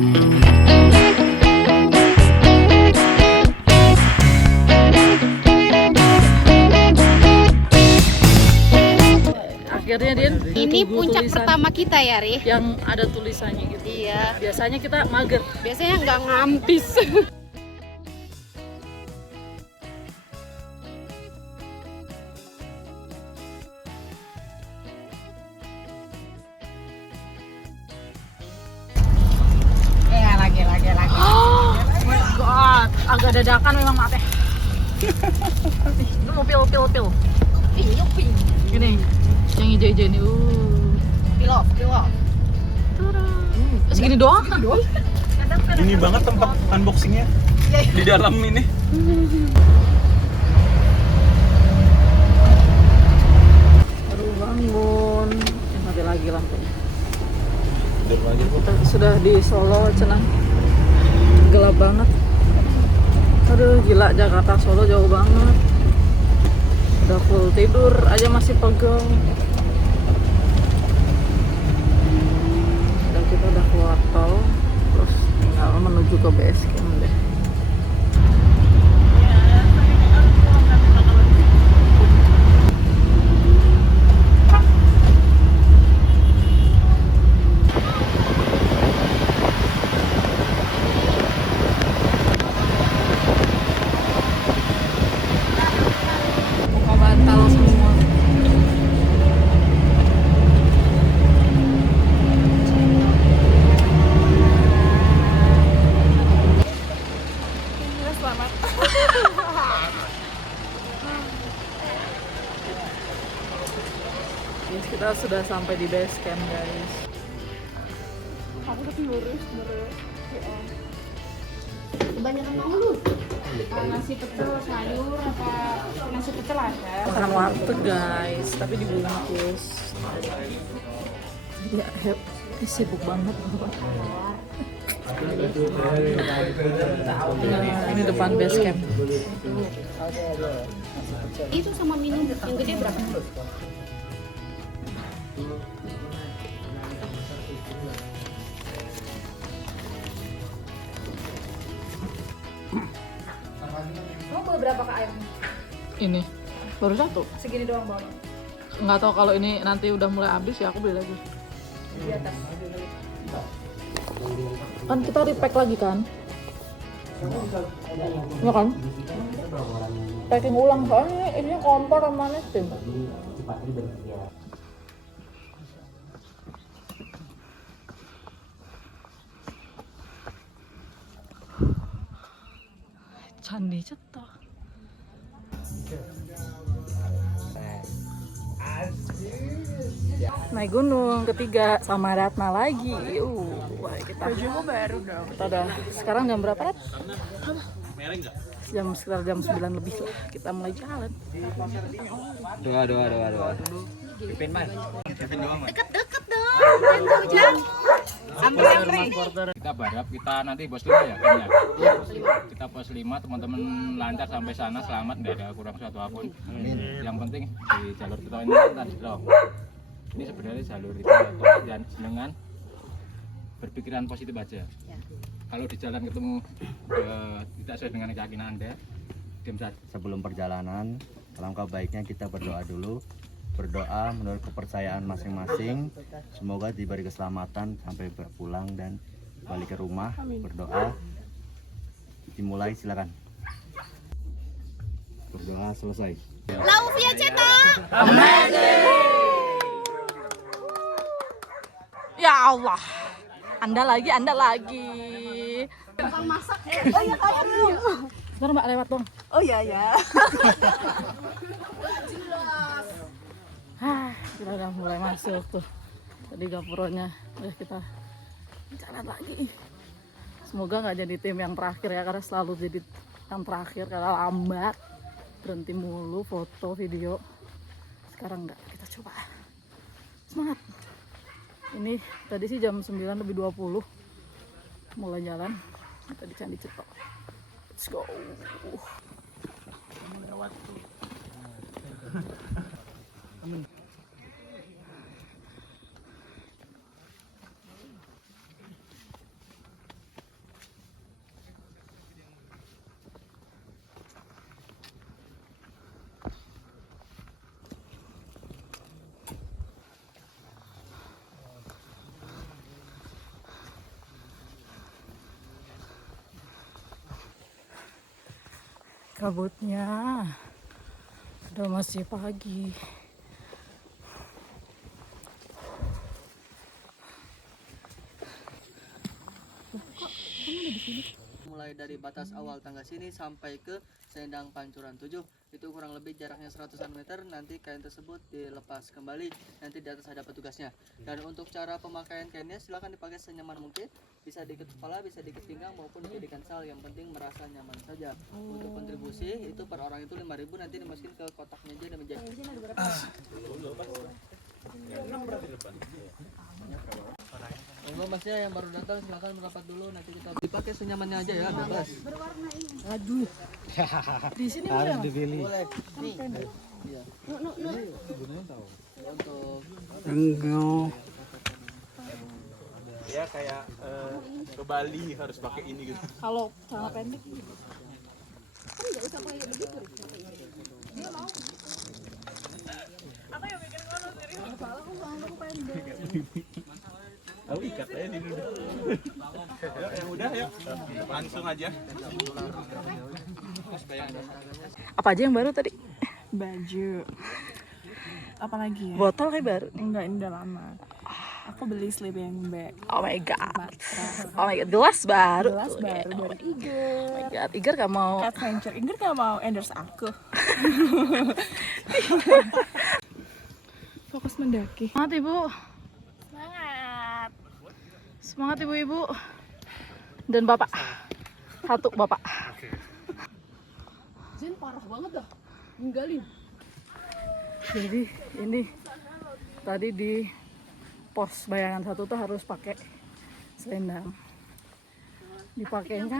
Akhirnya Din, ini puncak pertama kita ya, Ri. Yang ada tulisannya gitu. Iya. Biasanya kita mager. Biasanya nggak ngampis. lagi. Oh my god, agak dadakan memang mate. Ini mau pil. Ini yang hijau-hijau ini. Pilok. Segini doang. Ini banget tempat unboxingnya di dalam ini. Aduh bangun. Mati lagi lampunya. Kita Sudah di Solo, Cenang. Gelap banget. Aduh gila, Jakarta Solo jauh banget. Udah full tidur aja masih pegel. Kita udah keluar tol, terus tinggal menuju ke base camp deh. Muka bantal semua. Yes, kita sudah sampai di base camp guys. Aku tapi lurus. Kebanyakan mau lu. Nasi pecel sayur apa nasi pecel ada? Makan warteg guys, tapi dibungkus. Ya, ini sibuk banget. Ini depan base camp. Itu sama minum yang gede berapa? Mau bawa berapa ke airnya? Ini baru satu. Segini doang bawa. Nggak tahu kalau ini nanti udah mulai habis ya aku beli lagi. Di atas. Kan kita repack lagi kan? Ya kan? Packing ulang soalnya ini kompor sama nestim. Candi Ceto. Naik gunung ketiga sama Ratna lagi. Kita bajumu baru dong. Kita udah sekarang jam berapa, Rat? Sekitar jam 9 lebih lah. Kita mulai jalan. Doa. Pipin man. Pipin doang. Deket dong. Jangan jauh-jauh. Ambil. Kita berharap kita nanti pos 5 ya kan ya. Kita pos 5 teman-teman lancar sampai sana selamat, enggak ada kurang suatu apapun. Yang penting di jalur kita ini kan strong. Ini sebenarnya jalur itu dan dengan berpikiran positif aja. Kalau di jalan ketemu tidak sesuai dengan keyakinan Anda, diam saja. Sebelum perjalanan, alangkah baiknya kita berdoa dulu. Berdoa menurut kepercayaan masing-masing. Semoga diberi keselamatan sampai pulang dan balik ke rumah. Berdoa. Dimulai, silakan. Berdoa selesai. Laufia Ceto. Ya Allah. Anda lagi. Tukang masak. Bentar Mbak, lewat dong. Oh iya. Kita udah mulai masuk tuh. Tadi gapuronya. Udah kita jalan lagi. Semoga nggak jadi tim yang terakhir ya, karena selalu jadi yang terakhir karena lambat. Berhenti mulu foto, video. Sekarang nggak, kita coba. Semangat. Ini tadi sih jam 9 lebih 20 mulai jalan. Kita di Candi Ceto. Let's go. kabutnya. Udah masih pagi. Mulai dari batas awal tangga sini sampai ke Sendang Pancuran 7 itu kurang lebih jaraknya 100-an meter. Nanti kain tersebut dilepas kembali, nanti di atas ada petugasnya. Dan untuk cara pemakaian kainnya silakan dipakai senyaman mungkin, bisa diikat kepala, bisa diikat pinggang maupun dijadikan sal, yang penting merasa nyaman saja. Untuk kontribusi itu per orang itu 5.000, nanti dimasukin ke kotaknya aja dan menjadi. Monggo masnya yang baru datang silakan merapat dulu, nanti kita dipakai senyamannya aja ya, bebas. Aduh. Di sini harus Boleh. Nih. Iya. Untuk Ya kayak ke Bali harus pakai ini gitu. kalau celana pendek Tahu ikat aja di dulu. Ya udah ya. Langsung aja. apa aja yang baru tadi? Baju. Apalagi ya? Botol kayak baru. Enggak, ini udah lama. Aku beli sleeping bag. Oh my god. Matras. Oh my god, gelas baru. Gelas baru dari Iger. Oh my god, Iger gak mau. Adventure. Iger gak mau endorse aku. Fokus mendaki. Semangat ibu. Semangat. Semangat ibu-ibu. Dan bapak. Satu bapak. Zen parah banget dah. Ninggalin. Jadi ini tadi di pos bayangan 1 tuh harus pakai selendang. Dipakainya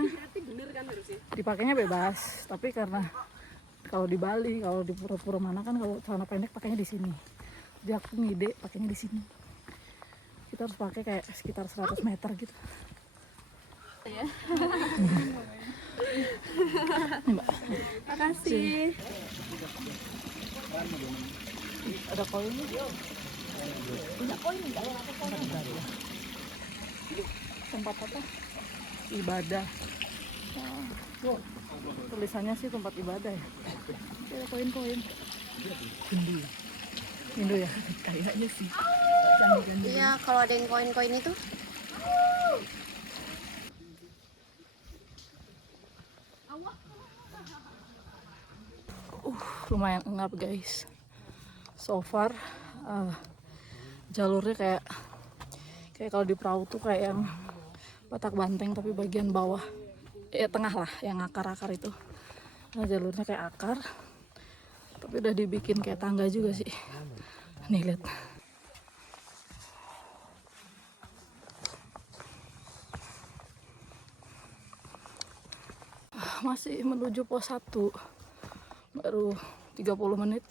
bebas, tapi karena kalau di Bali, kalau di pura-pura mana kan kalau celana pendek pakainya di sini. Jadi aku ngide pakainya di sini. Kita harus pakai kayak sekitar 100 meter gitu. Ya. Nih, Mbak. Makasih. Ada koinnya. Tempat apa? Ibadah. Wow. Tulisannya sih tempat ibadah ya. Ada koin-koin. Hindu ya? Kayaknya sih. Iya, kalau ada yang koin-koin itu. Lumayan engap guys. So far jalurnya kayak kalau di perahu tuh kayak yang Batak Banteng tapi bagian bawah, tengah lah, yang akar-akar itu. Nah, jalurnya kayak akar, tapi udah dibikin kayak tangga juga sih. Nih lihat. Masih menuju pos 1. Baru 30 menit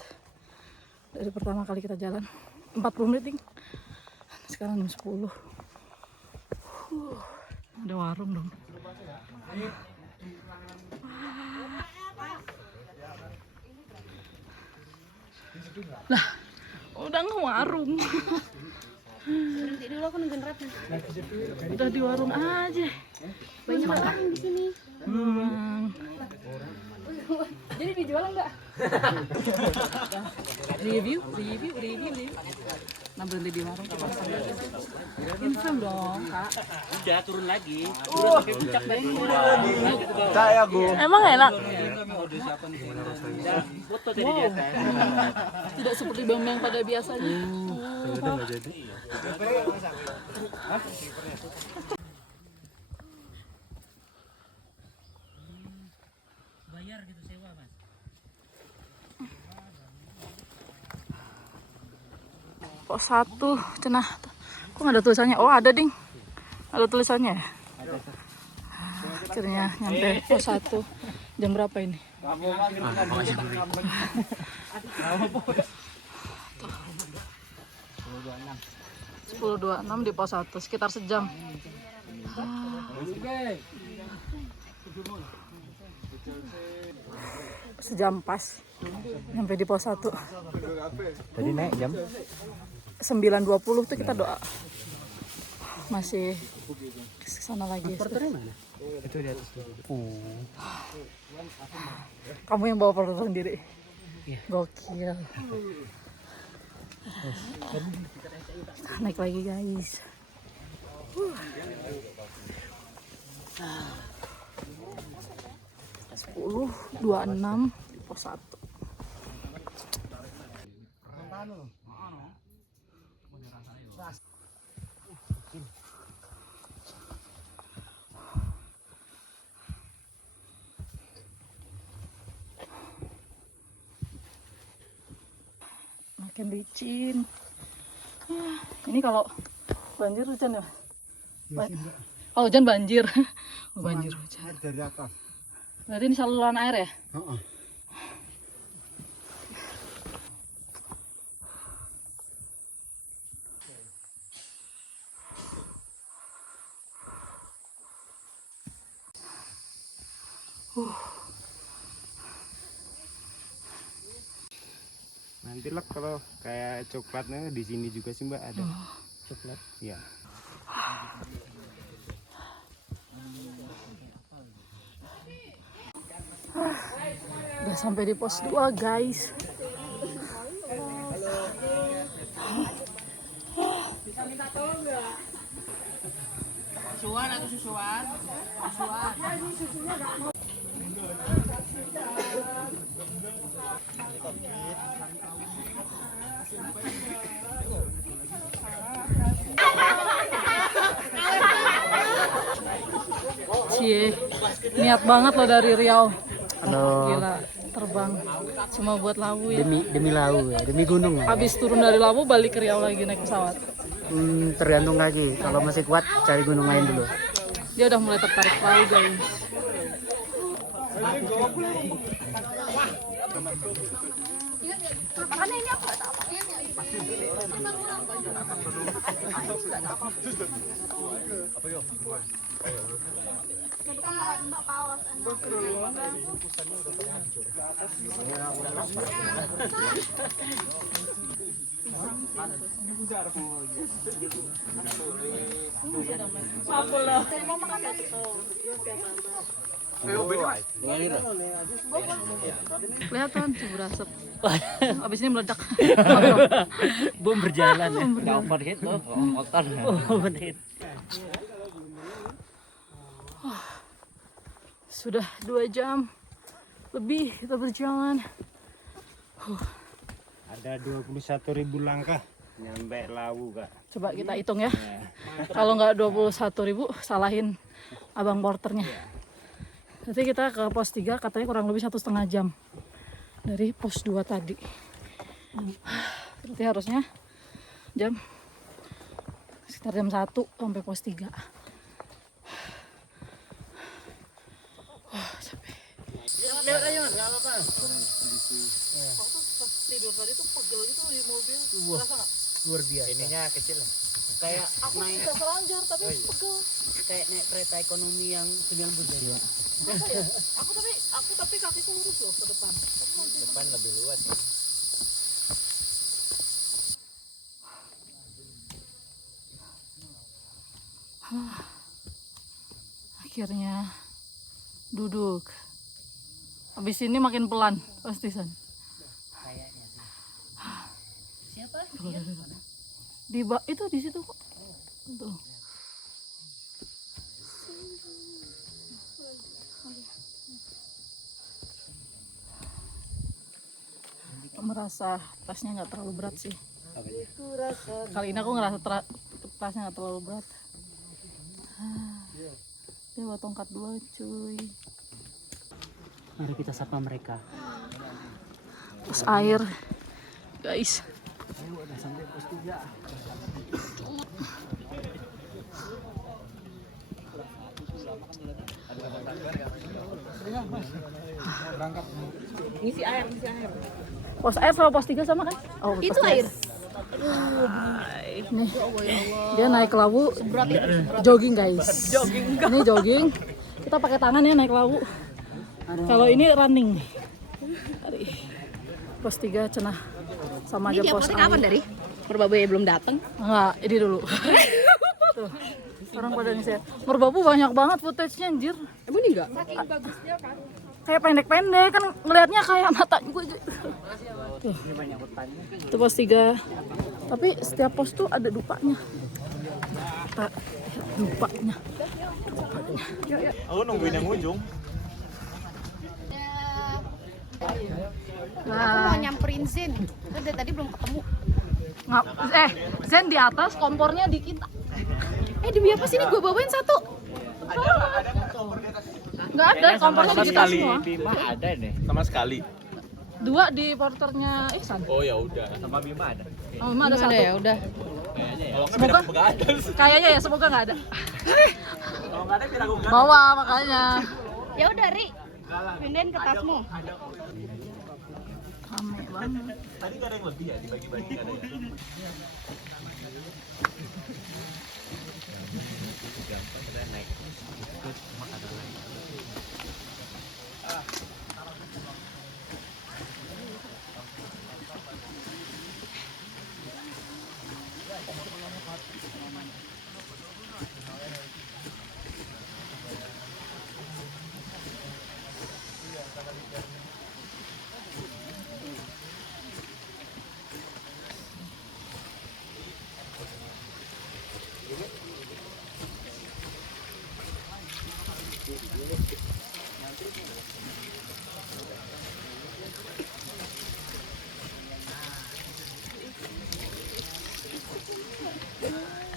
dari pertama kali kita jalan. 40 menit, Ding. Sekarang jam 10. Ada warung dong. Lah, udah nge-warung. Berhenti dulu, aku nungguin Ratna. Udah di warung aja. Banyak orang di sini. Jadi dijual enggak? Review. Nah, berhenti di warung kita sambil info dong, Kak. Udah turun lagi. Emang enak? Foto tadi di atas. Tidak seperti Bambang pada biasanya. Bayar gitu sewa, Mas. Pos 1 cenah. Kok nggak ada tulisannya? Oh, ada, Ding. Ada tulisannya ya? Akhirnya nyampe pos 1. Jam berapa ini? 10.26 di pos 1, sekitar sejam. Sejam pas nyampe di pos 1. Tadi naik jam 9.20 tuh kita doa. masih ke sana lagi. Itu di atas tuh. Kamu yang bawa porter sendiri? Iya. Gokil. Naik lagi guys. 10.26 di pos 1. Makin licin. Ini kalau banjir hujan ya? Kalau hujan banjir. Banjir hujan. Dari atas. Berarti ini saluran air ya? Nanti lah kalau kayak coklatnya di sini juga sih Mbak ada. Coklat. Iya. Udah sampai di pos 2 guys. Susuan atau susuan? Susuan. Cie, niat banget loh dari Riau. Halo. Gila, terbang cuma buat Lawu ya. Demi Lawu ya, demi gunung ya. Habis turun dari Lawu balik ke Riau lagi naik pesawat. Tergantung lagi. Kalau masih kuat cari gunung lain dulu. Dia udah mulai tertarik lagi guys. Kelihatan cebur asap. Abis ini meledak. Bom berjalan ya. Motor itu, motor. Oh, benar. Sudah 2 jam lebih kita berjalan. Ada 21.000 langkah nyampe Lawu Kak. Coba kita hitung ya. Kalau nggak 21.000 salahin abang porternya. Nanti kita ke pos 3 katanya kurang lebih 1,5 jam dari pos 2 tadi. Berarti harusnya sekitar jam 1 sampai pos 3. Wah, capek. Tidur tadi tuh pegel gitu di mobil. Terasa nggak? Luar biasa. Ininya kecil lah. Kayak Aku naik bisa selanjar tapi pegel. kayak naik kereta ekonomi yang 9 bulan. Masa ya? Aku tapi kakiku lurus loh ke depan. Tapi nanti Depan lebih luas. akhirnya duduk. Habis ini makin pelan pasti San. Kayaknya sih. Siapa? Itu di situ kok. Tuh. Merasa tasnya nggak terlalu berat sih. Kali ini aku ngerasa tasnya nggak terlalu berat. Dia bawa tongkat 2 cuy. Mari kita sapa mereka. Pos air guys. Ayo udah sampai pos 3. Ngisi air. Pos air sama pos 3 sama kan? Oh, Itu air. Nih, dia naik Lawu jogging guys. Ini jogging. Kita pakai tangan ya naik Lawu. Kalau ini running. Dari pos 3 cenah sama aja Ini pos kapan air. dari? Merbabai belum datang. Enggak, ini dulu. Tuh, orang pada ngisi. Merbabu banyak banget footage-nya anjir. Emang ini enggak? Kayak pendek-pendek kan ngelihatnya kayak mata gue. Tuh. Itu pos 3. Tapi setiap pos tuh ada dupanya. Dupanya. Aku nungguin yang ujung. Aku mau nyamperin Zen. Kan dari tadi belum ketemu. Zen di atas, kompornya di kita. Demi apa sih ini gue bawain satu? Nggak ada, kompornya di kita semua. Bima ada nih. Sama sekali. 2 di porternya Ihsan. Oh ya udah. Sama Bima ada. Oh, Bima ada 1. Ya udah. Semoga kayaknya ya, semoga nggak ada. Bawa makanya. Ya udah Ri, pindahin ke tasmu. Rame banget. Tadi gak ada yang lebih ya dibagi-bagi ada ya.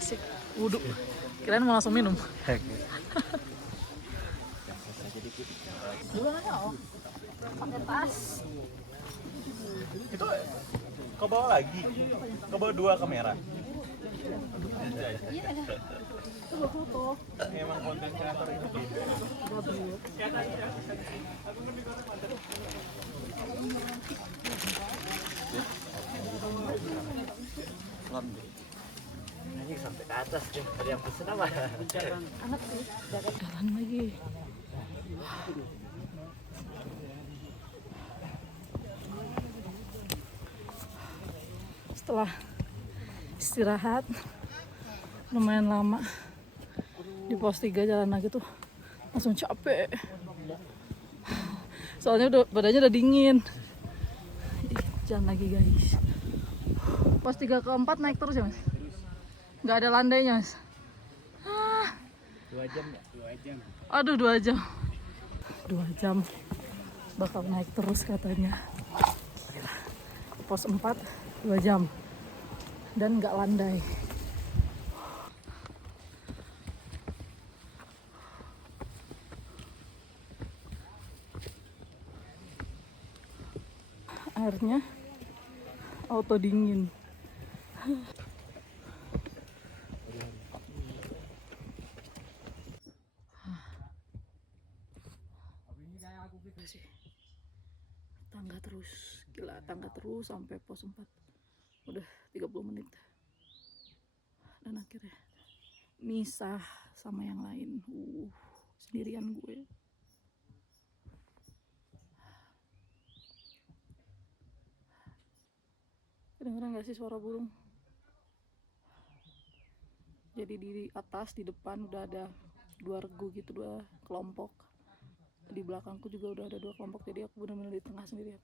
Asik, wudhu. Kirain mau langsung minum. Dulu aja oh. Pakai tas. Itu kau bawa lagi. Kau bawa 2 kamera. Iya. Itu gua foto. Emang konten kreator itu. Anjing sampai ke atas deh. Ada yang pesen apa? Anget sih. Jalan lagi. Setelah istirahat lumayan lama di pos 3 jalan lagi tuh langsung capek. Soalnya badannya udah dingin. Jalan lagi guys. Pos 3 ke 4 naik terus ya mas? Nggak ada landainya mas? 2 jam ya? 2 jam. Aduh 2 jam. 2 jam bakal naik terus katanya. Gila. Pos 4 2 jam dan nggak landai. Airnya auto dingin. Tangga terus, gila tangga terus sampai pos 4 udah 30 menit dan akhirnya misah sama yang lain. Sendirian gue. Kedengeran gak sih suara burung? Jadi di atas, di depan udah ada 2 regu gitu, 2 kelompok. Di belakangku juga udah ada 2 kelompok, jadi aku benar-benar di tengah sendirian.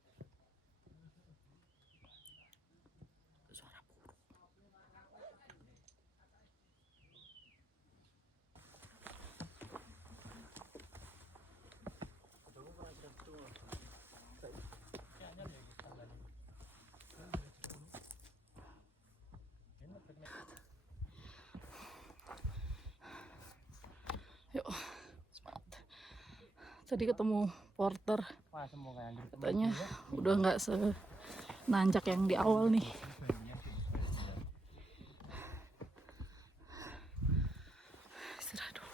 Suara burung. Yuk, semangat. Tadi ketemu porter, katanya udah nggak senanjak yang di awal nih. Istirahat dulu.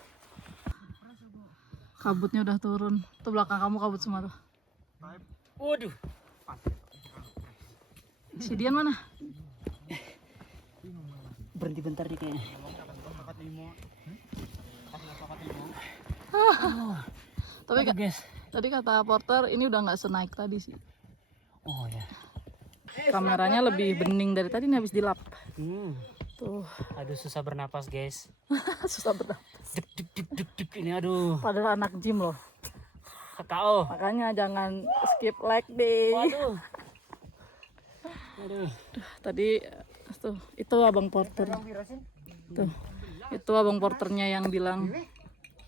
Kabutnya udah turun. Tuh belakang kamu kabut semua tuh. Waduh. Si Dian mana? Berhenti bentar nih kayaknya. Tapi tadi kata porter ini udah nggak senaik tadi sih. Oh ya. Kameranya lebih bening dari tadi nih habis dilap. Tuh. Aduh susah bernapas guys. Susah benar. Duk ini aduh. Padahal anak gym loh. KO. Makanya jangan skip leg day. Waduh. Aduh. Tadi tuh itu abang porter. Tuh. Itu abang porternya yang bilang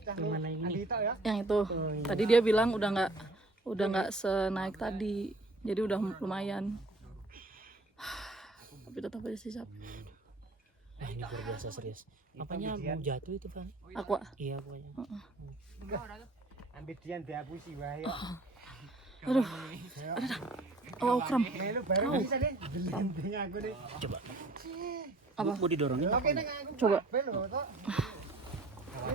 Gimana ini? yang itu. Tadi dia bilang udah nggak senaik tadi. Jadi udah lumayan. Tapi tetap aja sih capek. Ini luar biasa serius. Apanya mau jatuh itu Van? Aku Iya pokoknya. Ambidian dihapusi wae. aduh. Oh, kram. Coba. Apa? Mau didorongin? Coba.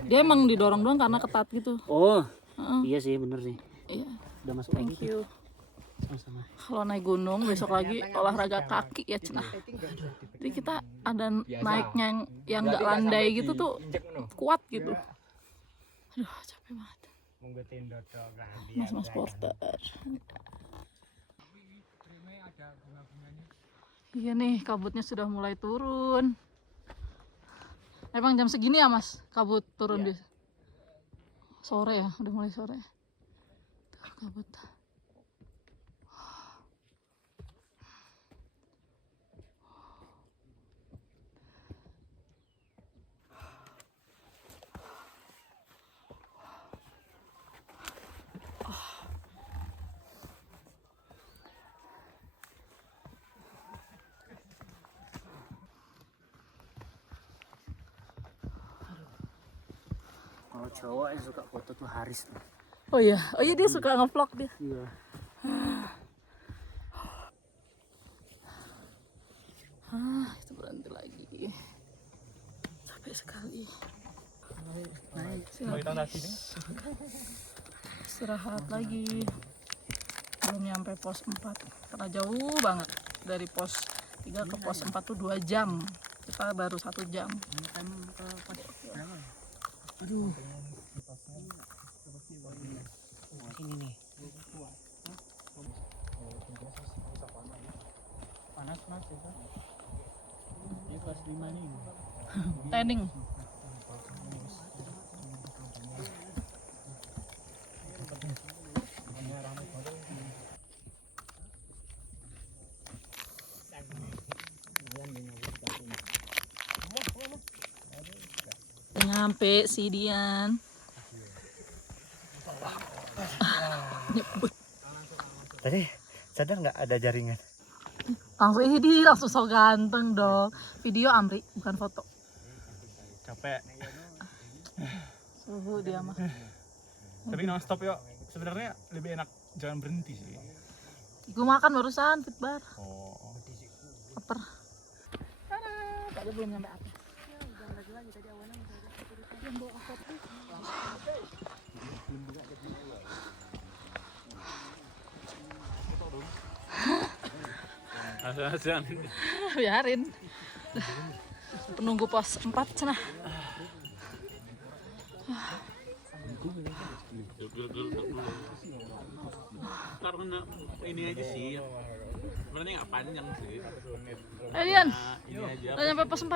Dia emang didorong doang karena ketat gitu. Oh. Heeh. Iya sih bener sih. Iya. Udah masuk Thank lagi. you. Sama-sama. Kalau naik gunung besok lagi olahraga kaki ya cenah. Jadi kita ada naiknya yang nggak landai gitu tuh kuat gitu. Aduh capek banget. Mas porter. Iya nih kabutnya sudah mulai turun. Emang jam segini ya mas kabut turun di sore ya, udah mulai sore. Tuh kabut. Kalau cowok yang suka foto tuh Haris tuh. Oh iya dia suka nge-vlog dia. Iya. Itu berhenti lagi. Capek sekali. Istirahat lagi. Belum nyampe pos 4 karena jauh banget dari pos 3 ke pos 4 tuh 2 jam. Kita baru 1 jam. Aduh. Ini nih. Panas mas itu. Ini kelas 5 nih. Tanning. Nyampe si Dian. Nyebut. Tadi sadar nggak ada jaringan? Langsung so ganteng dong. Video Amri bukan foto. Capek. Suhu dia mah. Tapi non-stop yuk. Sebenarnya lebih enak jangan berhenti sih. Gue makan barusan fitbar. Oh. Lapar. Tadi belum nyampe atas. Asian. Biarin. Penunggu pos 4 cenah. Karena ini aja sih. Sebenarnya nggak panjang sih. Dian. Ini aja. Udah nyampe pos 4.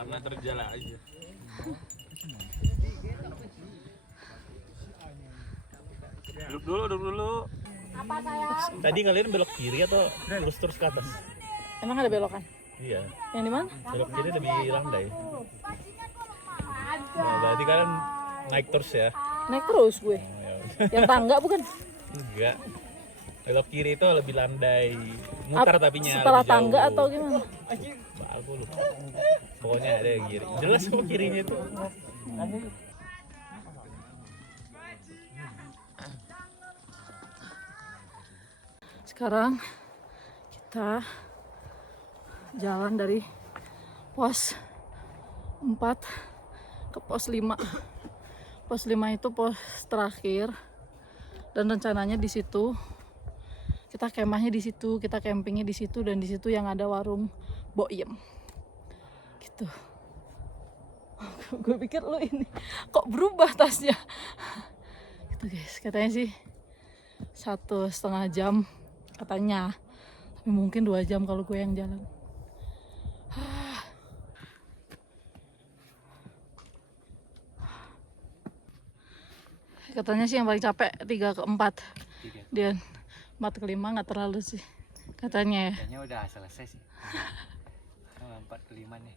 Karena terjala aja. Duduk dulu. Apa sayang? Tadi kalian belok kiri atau lurus terus ke atas? Emang ada belokan? Iya. Yang di mana? Belok kiri lebih landai. Nah, berarti kalian naik terus ya? Naik terus gue. Oh, ya. Yang tangga bukan? Enggak. Belok kiri itu lebih landai. Mutar tapinya Setelah lebih tangga jauh. atau gimana? Aku lupa. Pokoknya ada yang kiri. Jelas kok kirinya itu. Sekarang kita jalan dari pos 4 ke pos 5. Pos 5 itu pos terakhir dan rencananya di situ kita kemahnya di situ, kita campingnya di situ, dan di situ yang ada warung boyem. Gitu. Gue pikir lu ini kok berubah tasnya. Gitu guys, katanya sih 1,5 jam katanya, tapi mungkin 2 jam kalau gue yang jalan. Katanya sih yang paling capek 3 ke 4. Dia 4 ke 5 nggak terlalu sih. Katanya ya. Kayaknya udah selesai sih. 4 ke 5 nih.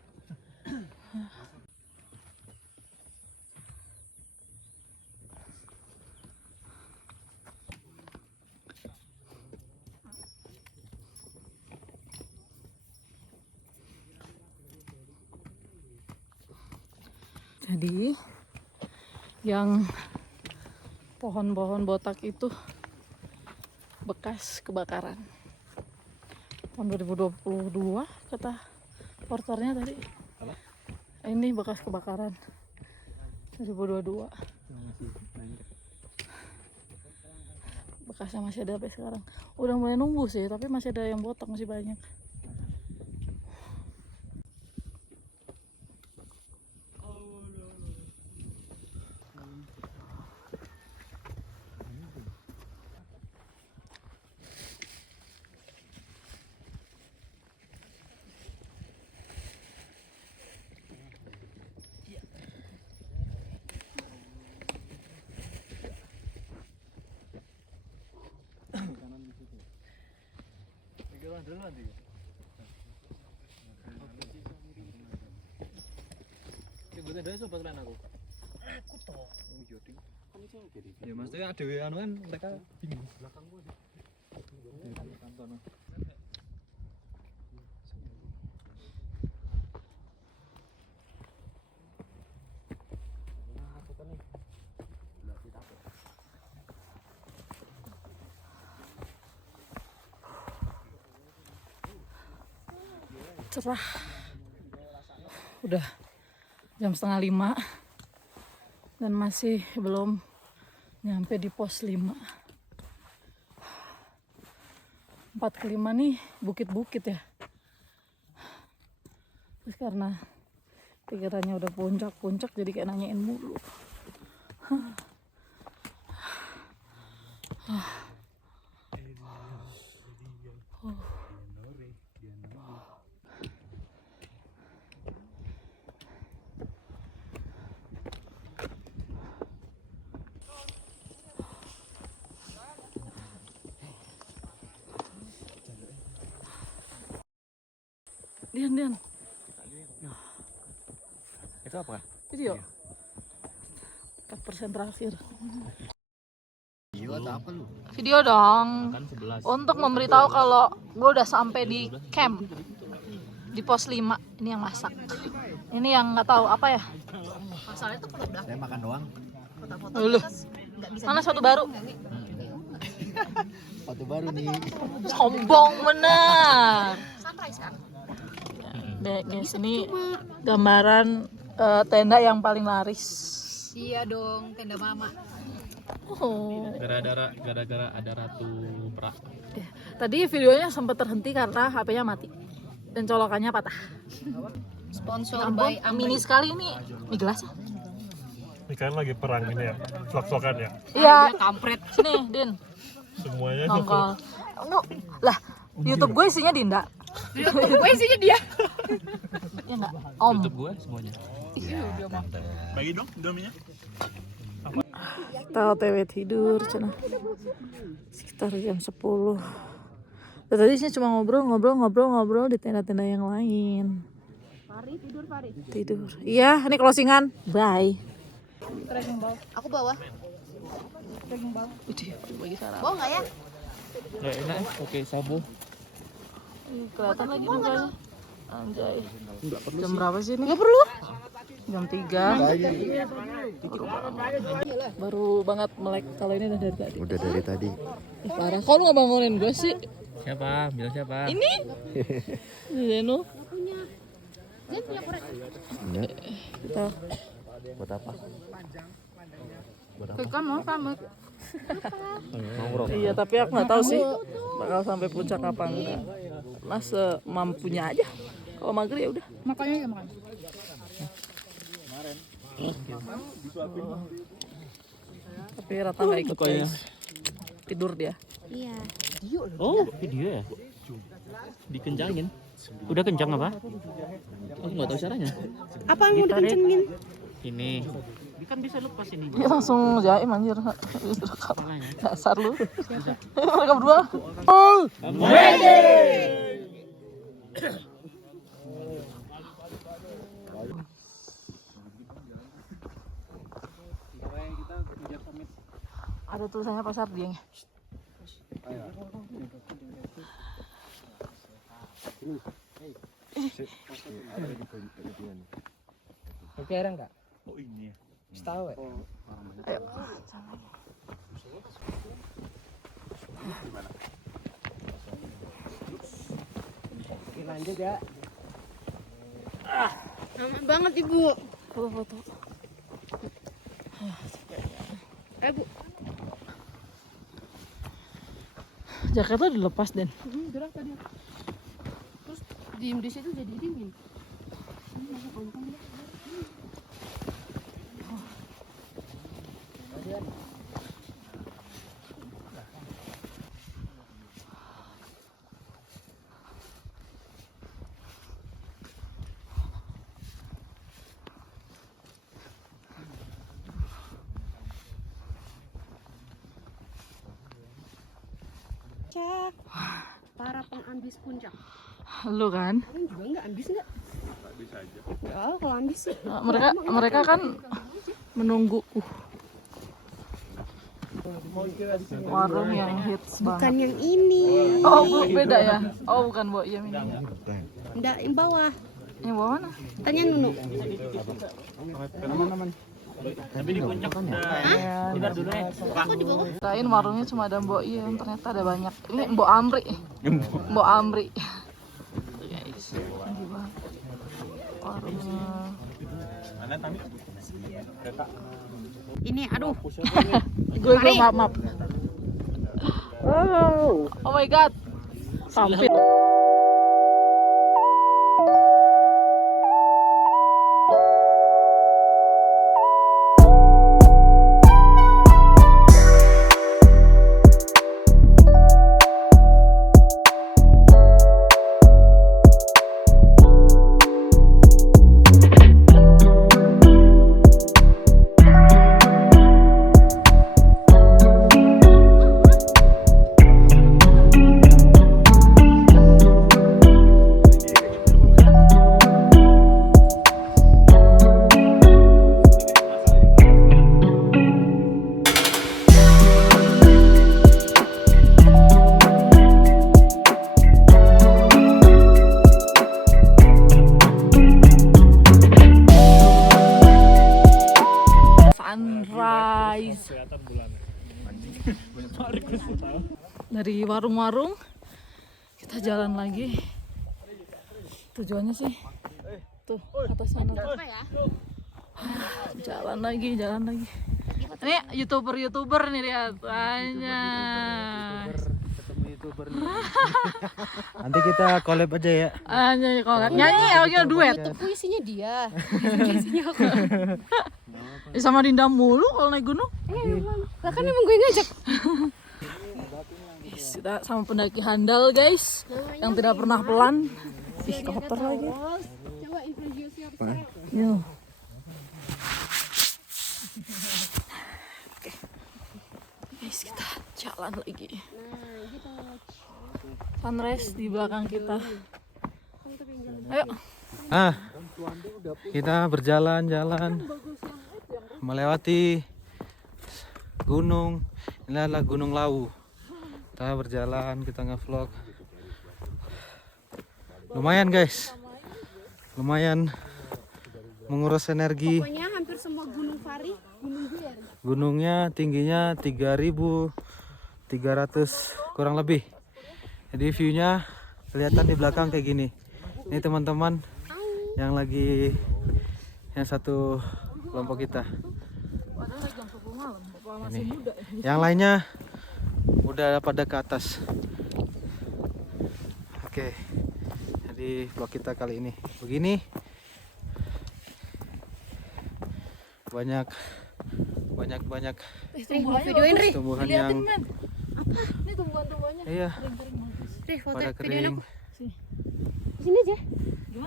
Jadi yang pohon-pohon botak itu bekas kebakaran tahun 2022 kata porternya tadi. Ini bekas kebakaran 2022. Bekasnya masih ada sampai sekarang. Udah mulai numbuh sih, tapi masih ada yang botak, masih banyak. Ya maksudnya ada anu kan mereka bingung. Cerah. Udah jam 4:30 dan masih belum nyampe di pos 5. 4 ke 5 nih bukit-bukit ya. Terus karena pikirannya udah puncak-puncak jadi kayak nanyain mulu. Dian. Itu apa? Video. 4% terakhir. Video atau apa lu? Video dong. Untuk memberitahu kalau gue udah sampai di camp. Di pos 5. Ini yang masak. Ini yang nggak tahu apa ya. Masalahnya tuh kalau udah Saya makan doang. foto-foto Lu. nggak bisa Mana sepatu baru? Sepatu baru nih. Sombong bener. sunrise kan. Guys, ini gambaran tenda yang paling laris. Iya dong, tenda mama. Oh. Gara-gara ada ratu perak. Tadi videonya sempat terhenti karena HP-nya mati dan colokannya patah. Sponsor Ampun, by mini sekali ini gelas. Ini kan lagi perang ini ya, vlog-vlogan ya. Iya, kampret. sini Din, Semuanya nongol. Lah, YouTube gue isinya Dinda. Gue isinya dia. Ya enggak? Om. YouTube gue semuanya. bagi dong dominya. Kita OTW tidur cina. Sekitar jam 10. Tadi sih cuma ngobrol di tenda-tenda yang lain. Fari tidur Fari. Tidur. Iya, ini closingan. Bye. Aku bawa. Udah, bagi sarapan. Bawa nggak ya? Ya enak, oke sabu. Kelihatan lagi mukanya. Anjay. Jam berapa sih ini? Enggak perlu. Jam 3. Baru banget melek kalau ini udah dari tadi. Udah dari tadi. Parah. Kok lu nggak bangunin gue sih? Siapa? Bilang siapa? Ini Zeno. Enggak. Kita Buat apa? Kamu. iya, tapi aku nggak tahu sih bakal sampai puncak apa enggak. Mas mampunya aja. Kalau mager ya udah. Makanya ya makan. Tapi Rata nggak ikut guys. Tidur dia. Iya. Oh, video ya? Dikencangin. Udah kencang apa? Aku nggak tahu caranya. Apa yang mau dikencengin? Ini. Kan bisa lepas ini. Ya langsung jaim anjir. Dasar lu. Mereka berdua. Ada tulisannya pasar Dieng. Oke, orang Kak? Oh, ini. Tahu ya? Ayo. Oke, lanjut ya. Aman banget Ibu. Foto-foto. Ayo Bu. Jaketnya dilepas Den. Gerak tadi. Terus diem di situ jadi dingin. Cak. Para pengambis puncak. Lu kan? Kalian juga nggak ambis nggak? Bisa aja. Ya, kalau ambis sih. Mereka kan menunggu. Warung yang hits banget. Bukan yang ini. Oh, beda ya? Oh, bukan Bo, iya ini. Nggak, yang bawah. Yang bawah mana? Tanya Nunu. Tapi di puncak udah. Aku di bawah. Kirain warungnya cuma ada Mbok Iya, ternyata ada banyak. Ini Mbok Amri. Mbok Amri. Guys, tinggi banget. Warungnya. Ini aduh. Gue maaf. Oh my god. Sampai. Sunrise. Dari warung-warung kita jalan lagi. Tujuannya sih tuh atas sana tuh. Jalan lagi. Ini youtuber nih lihat banyak. Nanti kita collab aja ya. Nyanyi ya duet. YouTube isinya dia. Isinya aku. Sama Dinda mulu kalau naik gunung. Lah kan emang gue ngajak. Kita sama pendaki handal guys, yang tidak pernah pelan. Ih, kotor lagi. Coba introduce yourself. Yo. Oke. Guys, kita jalan lagi. Sunrise di belakang kita. Ayo. Kita berjalan-jalan melewati gunung. Ini adalah Gunung Lawu. Kita berjalan, kita nge-vlog. Lumayan guys. Lumayan menguras energi. Pokoknya hampir semua gunung Fari, gunung gue ya. Gunungnya tingginya 3.300 kurang lebih. Jadi view-nya kelihatan di belakang kayak gini. Ini teman-teman yang yang satu kelompok kita. Ini. Yang lainnya udah pada ke atas. Oke. Jadi vlog kita kali ini begini. Banyak tumbuhan yang Ini tumbuhan-tumbuhannya. iya Rih, foto pada videoin kering. aku. Sini aja.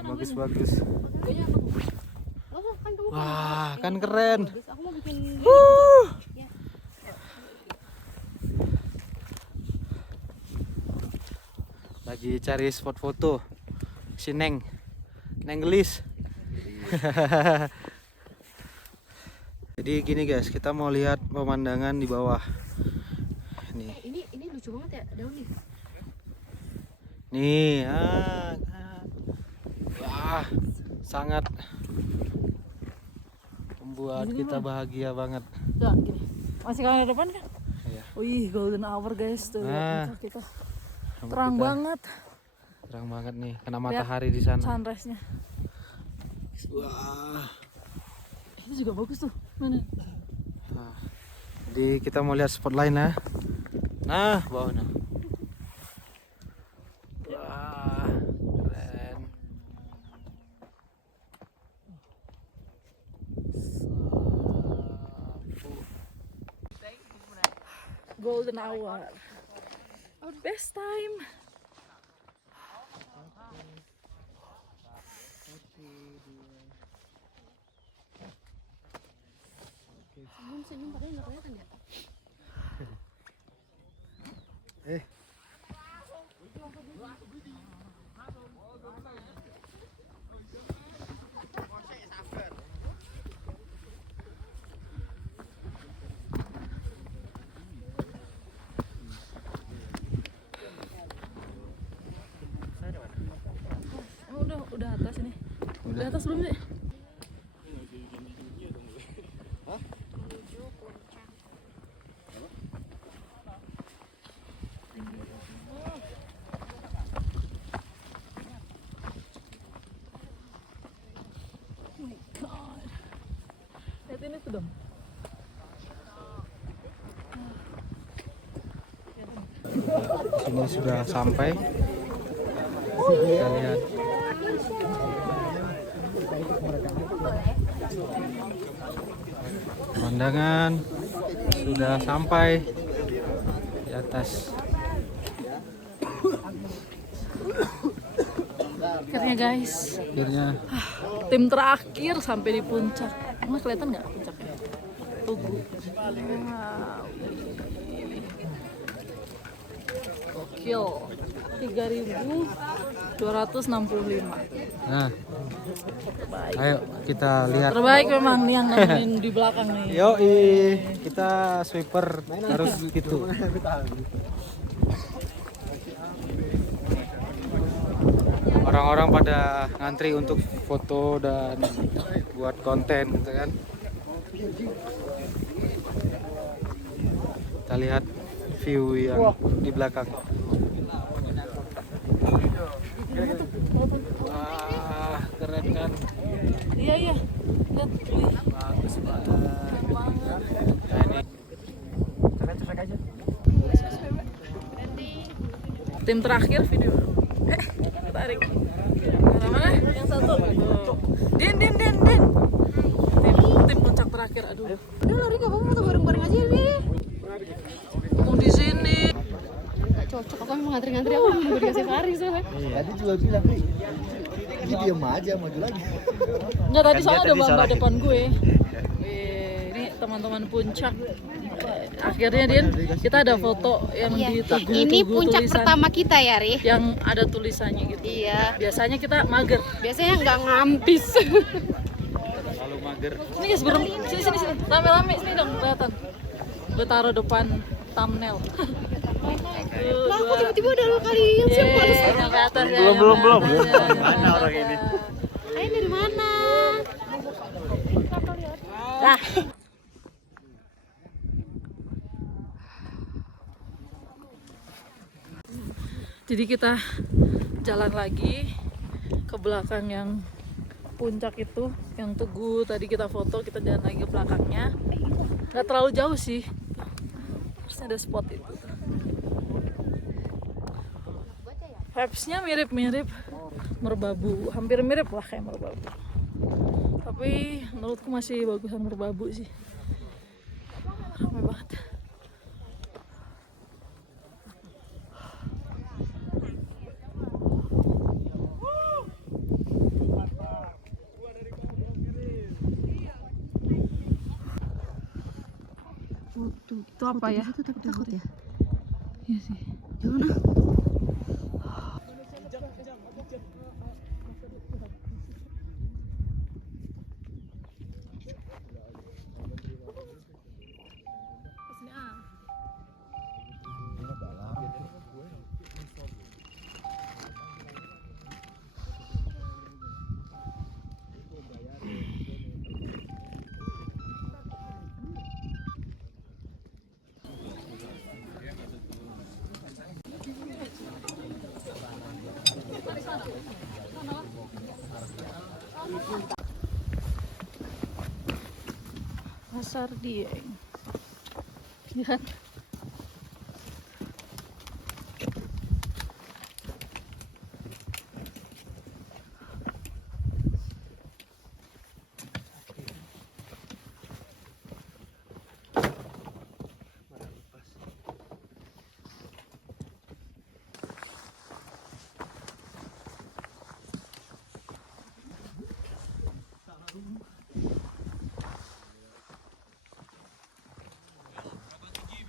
Bagus-bagus. Pokoknya apa? Oh, kan kamu Wah, kan keren. bagus. Aku mau bikin ya. Lagi cari spot foto. Si Neng. Neng Gelis. Jadi gini guys, kita mau lihat pemandangan di bawah. Nih. Ini lucu banget ya daun nih. Nih, wah, sangat membuat kita bahagia banget. Ya, gini. Masih kamera depan kan? Iya. Wih, golden hour guys tuh. Nah. Puncak kita. Rambut Terang kita banget terang banget nih, kena matahari di sana. sunrise-nya. Wah. Itu juga bagus tuh. Mana? Nah, jadi kita mau lihat spot lain ya. Nah, bawah nah. Wah, keren. Golden hour. Our best time. Senyum padahal nggak kelihatan ya. Oh, udah atas ini. Udah atas belum sih? Lihat ini tuh dong. Sini sudah sampai. Kita lihat. Pemandangan sudah sampai di atas. Akhirnya guys, Akhirnya tim terakhir sampai di puncak. Emang kelihatan nggak puncaknya? Tugu. Gokil. 3.265. nah, Terbaik. ayo kita lihat. Terbaik memang nih yang nemenin di belakang nih. Yoi, kita sweeper harus gitu. Orang-orang pada ngantri untuk foto dan buat konten gitu kan. Kita lihat view yang di belakang. Wah, keren kan? Iya iya. Lihat, wih. Bagus banget. Nah, ini Tim terakhir video. Tarik. Yang mana? Yang satu. Den. Tim puncak terakhir. Aduh. Udah lari nggak apa-apa, foto bareng-bareng aja nih. Mau di sini. Nggak cocok, aku memang ngantri-ngantri, aku nunggu dikasih Fari soalnya. Tadi juga bilang nih, ini diam aja maju lagi. Enggak, tadi Kan soalnya dia ada tadi bangga soalnya. depan gue. Ini teman-teman puncak. Akhirnya Din, kita ada foto yang di tugu. Ini puncak tulisan, pertama kita ya, Ri. yang ada tulisannya gitu. Iya. Biasanya kita mager. Biasanya nggak ngampis. selalu mager. Sini guys, sini. Rame-rame sini dong, kelihatan. Gue taruh depan thumbnail. Lah, aku tiba-tiba ada lo kali yang siap males. Yang ke atas ya. Belum. Mana orang ini? Kalian dari mana? Dah. Jadi kita jalan lagi ke belakang yang puncak itu, yang tugu tadi kita foto, kita jalan lagi ke belakangnya. Nggak terlalu jauh sih. Terus ada spot itu. Vibes-nya mirip-mirip Merbabu, hampir mirip lah kayak Merbabu. Tapi menurutku masih bagusan Merbabu sih. Ramai banget. Itu apa ya? Itu takut ya? Iya sih. Jangan ah. Pasar Dieng. Lihat.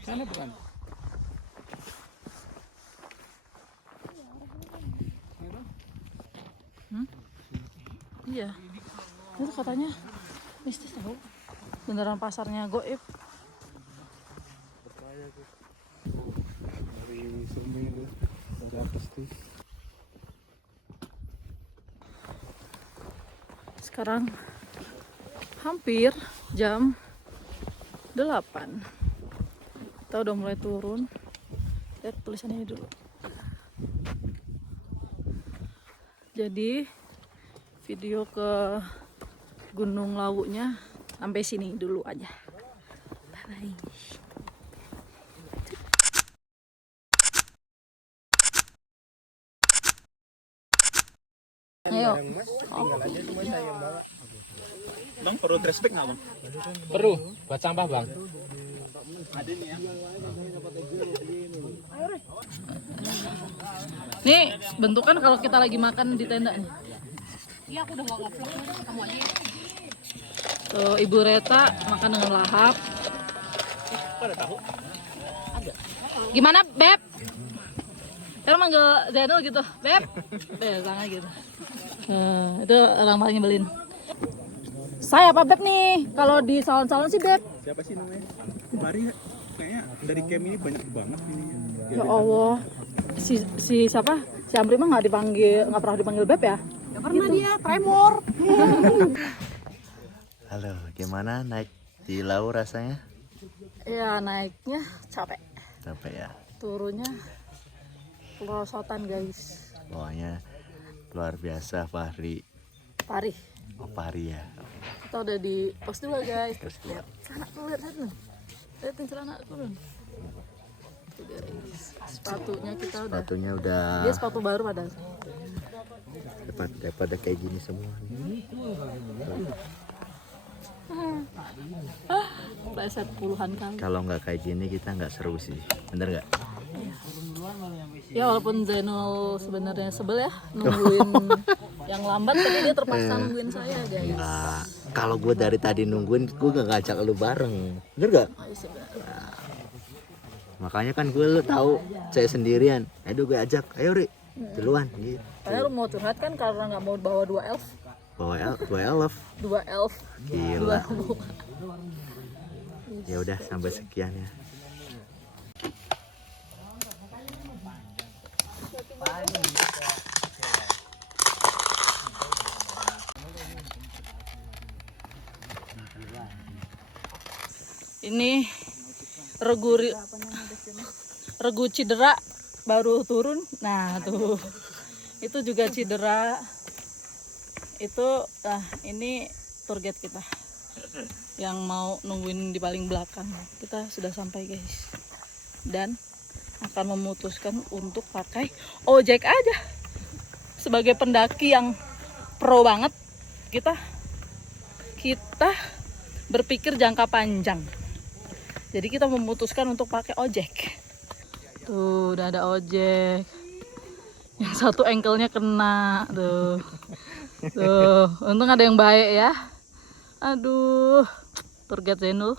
Sana bukan? Iya. Itu katanya mistis tahu. Beneran pasarnya goib. Dari Sumber ada pasti. Sekarang hampir jam 8. Kita udah mulai turun. Lihat tulisannya dulu. Jadi video ke Gunung Lawunya sampai sini dulu aja. Bye bye. Ayo. Bang perlu respect nggak bang? Perlu buat sampah bang. Nih bentukan kalau kita lagi makan di tenda nih. Iya, aku udah nggak ngevlog, kamu aja. Tuh Ibu Reta makan dengan lahap. Gimana Beb? Kita manggil Zainul gitu, Beb. Sangat gitu. Itu orang paling nyebelin. Saya apa Beb nih? Kalau di salon-salon sih Beb. Siapa sih namanya? Mari kayaknya dari camp ini banyak banget ini. Ya Allah. Si siapa? Si Amri mah nggak pernah dipanggil Beb ya? Ya pernah dia, tremor. Halo, gimana naik di Lau rasanya? Ya naiknya capek. Capek ya? Turunnya perosotan guys. Pokoknya luar biasa Fahri. Parih. Oh Fahri ya. Kita udah di pos 2 guys. Lihat celana tuh, lihat tuh. Lihatin celana turun. Tuh guys. Sepatunya kita udah. Sepatunya udah Dia sepatu baru padahal. daripada kayak gini semua. Pleset puluhan kali. Kalau nggak kayak gini kita nggak seru sih, bener nggak? Ya walaupun Zainul sebenarnya sebel ya nungguin yang lambat, tapi dia terpaksa nungguin saya guys. Nggak. Kalau gue dari tadi nungguin, gue nggak ngajak lu bareng, bener nggak? Oh, iya sih, benar. Makanya kan gue lu tahu saya sendirian, aduh gue ajak, ayo Ri, duluan gitu. Padahal mau curhat kan karena nggak mau bawa 2 elf. Bawa elf, 2 elf. gila. Ya udah sampai sekian ya. Ini regu cedera baru turun. Nah tuh itu juga cedera. Itu ini tour guide kita yang mau nungguin di paling belakang. Kita sudah sampai guys, dan akan memutuskan untuk pakai ojek aja. Sebagai pendaki yang pro banget, kita berpikir jangka panjang. Jadi kita memutuskan untuk pakai ojek. Tuh udah ada ojek. Yang satu engkelnya kena tuh. Tuh, untung ada yang baik ya. Aduh, tour guide Zainul.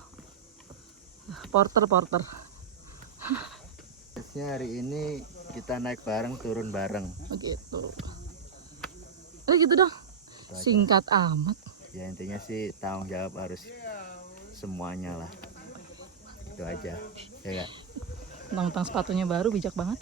Porter. Biasanya hari ini kita naik bareng, turun bareng. Begitu. Gitu dong. Singkat amat. Ya intinya sih tanggung jawab harus semuanya lah. Itu aja. Ya gak? Tentang sepatunya baru bijak banget.